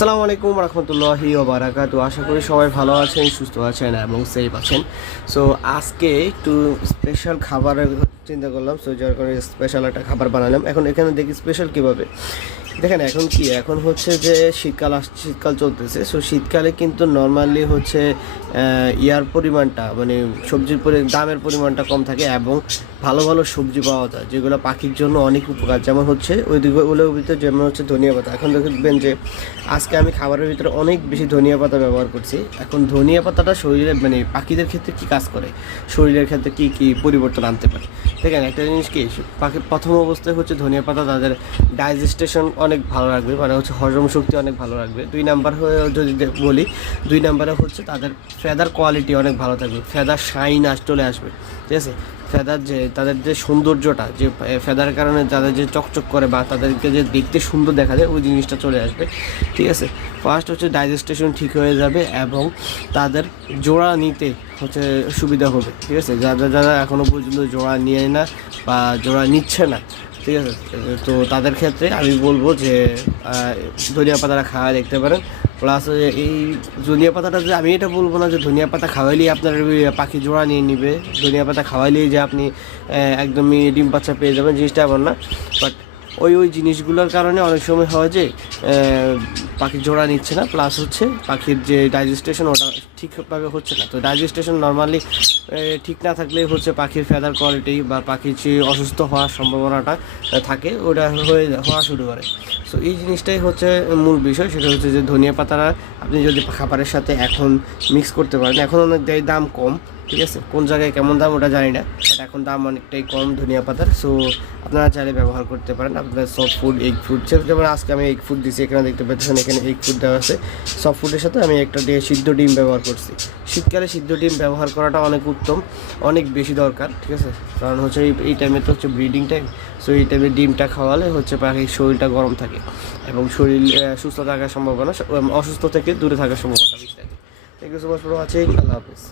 আসসালামু আলাইকুম রহমতুল্লাহি ওয়া বারাকাতু। আশা করি সবাই ভালো আছেন, সুস্থ আছেন এবং সেফ আছেন। সো আজকে একটু স্পেশাল খাবারের চিন্তা করলাম, সো যার কারণে স্পেশাল একটা খাবার বানালাম। এখন এখানে দেখি স্পেশাল কীভাবে দেখেন। এখন হচ্ছে যে শীতকাল চলতেছে। সো শীতকালে কিন্তু নর্মালি হচ্ছে ইয়ার পরিমাণটা মানে সবজির দামের পরিমাণটা কম থাকে এবং ভালো ভালো সবজি পাওয়া যায় যেগুলো পাখির জন্য অনেক উপকার। যেমন হচ্ছে ওইগুলোর ভিতরে যেমন হচ্ছে ধনিয়া পাতা। এখন দেখবেন যে আজকে আমি খাবারের ভিতরে অনেক বেশি ধনিয়া পাতা ব্যবহার করছি। এখন ধনিয়া পাতাটা শরীরে মানে পাখিদের ক্ষেত্রে কী কাজ করে, শরীরের ক্ষেত্রে কী কী পরিবর্তন আনতে পারে দেখেন। একটা জিনিস কি, পাখির প্রথম অবস্থায় হচ্ছে ধনিয়া পাতা তাদের ডাইজেস্টেশন অনেক ভালো রাখবে, মানে হচ্ছে হজম শক্তি অনেক ভালো রাখবে। দুই নাম্বার হয়ে যদি বলি, দুই নাম্বারে হচ্ছে তাদের ফেদার কোয়ালিটি অনেক ভালো থাকবে, ফেদার শাইন চলে আসবে, ঠিক আছে। তাদের যে সৌন্দর্যটা, যে ফেদার কারণে তাদের যে চকচক করে বা তাদেরকে যে দেখতে সুন্দর দেখা যায়, ওই জিনিসটা চলে আসবে, ঠিক আছে। ফার্স্ট হচ্ছে ডাইজেস্টেশন ঠিক হয়ে যাবে এবং তাদের জোড়া নিতে হচ্ছে সুবিধা হবে, ঠিক আছে। যারা এখনও পর্যন্ত জোড়া নিয়ে না বা জোড়া নিচ্ছে না, ঠিক আছে, তো তাদের ক্ষেত্রে আমি বলবো যে ধনিয়া পাতাটা খাওয়া দেখতে পারেন। প্লাস এই ধনিয়া পাতাটা, যে আমি এটা বলবো না যে ধনিয়া পাতা খাওয়াইলেই আপনার পাখি জোড়া নিয়ে নিবে, ধনিয়া পাতা খাওয়াইলেই যে আপনি একদমই ডিম বাচ্চা পেয়ে যাবেন, জিনিসটা এমন না। বাট ওই জিনিসগুলোর কারণে অনেক সময় হয় যে পাখির জোড়া নিচ্ছে না, প্লাস হচ্ছে পাখির যে ডাইজেস্টেশন ওটা ঠিকভাবে হচ্ছে না। তো ডাইজেস্টেশন নর্মালি ঠিক না থাকলেই হচ্ছে পাখির ফেদার কোয়ালিটি বা পাখির যে অসুস্থ হওয়ার সম্ভাবনাটা থাকে, ওটা হওয়া শুরু করে। সো এই জিনিসটাই হচ্ছে মূল বিষয়। সেটা হচ্ছে যে ধনিয়া পাতাটা আপনি যদি খাবারের সাথে এখন মিক্স করতে পারেন, এখন অনেকটাই দাম কম, ঠিক আছে। কোন জায়গায় কেমন দাম ওটা জানি না, বাট এখন দাম অনেকটাই কম ধনিয়া পাতার। সো আপনারা চাইলে ব্যবহার করতে পারেন আপনার সফট ফুড, এগ ফুড। যেমন আজকে আমি এগ ফুড দিচ্ছি, এখানে দেখতে পাচ্ছেন এখানে এগ ফুড দেওয়া আছে। সফট ফুডের সাথে আমি একটা সিদ্ধ ডিম ব্যবহার করছি। শীতকালে সিদ্ধ ডিম ব্যবহার করাটা অনেক উত্তম, অনেক বেশি দরকার, ঠিক আছে। কারণ হচ্ছে এই টাইমে তো হচ্ছে ব্রিডিং টাইম। সো এই টাইমে ডিমটা খাওয়ালে হচ্ছে পাখির শরীরটা গরম থাকে এবং শরীর সুস্থ থাকার সম্ভাবনা, অসুস্থ থেকে দূরে থাকার সম্ভাবনা বেশি থাকে। Thank you so much for watching. আল্লাহ হাফিজ।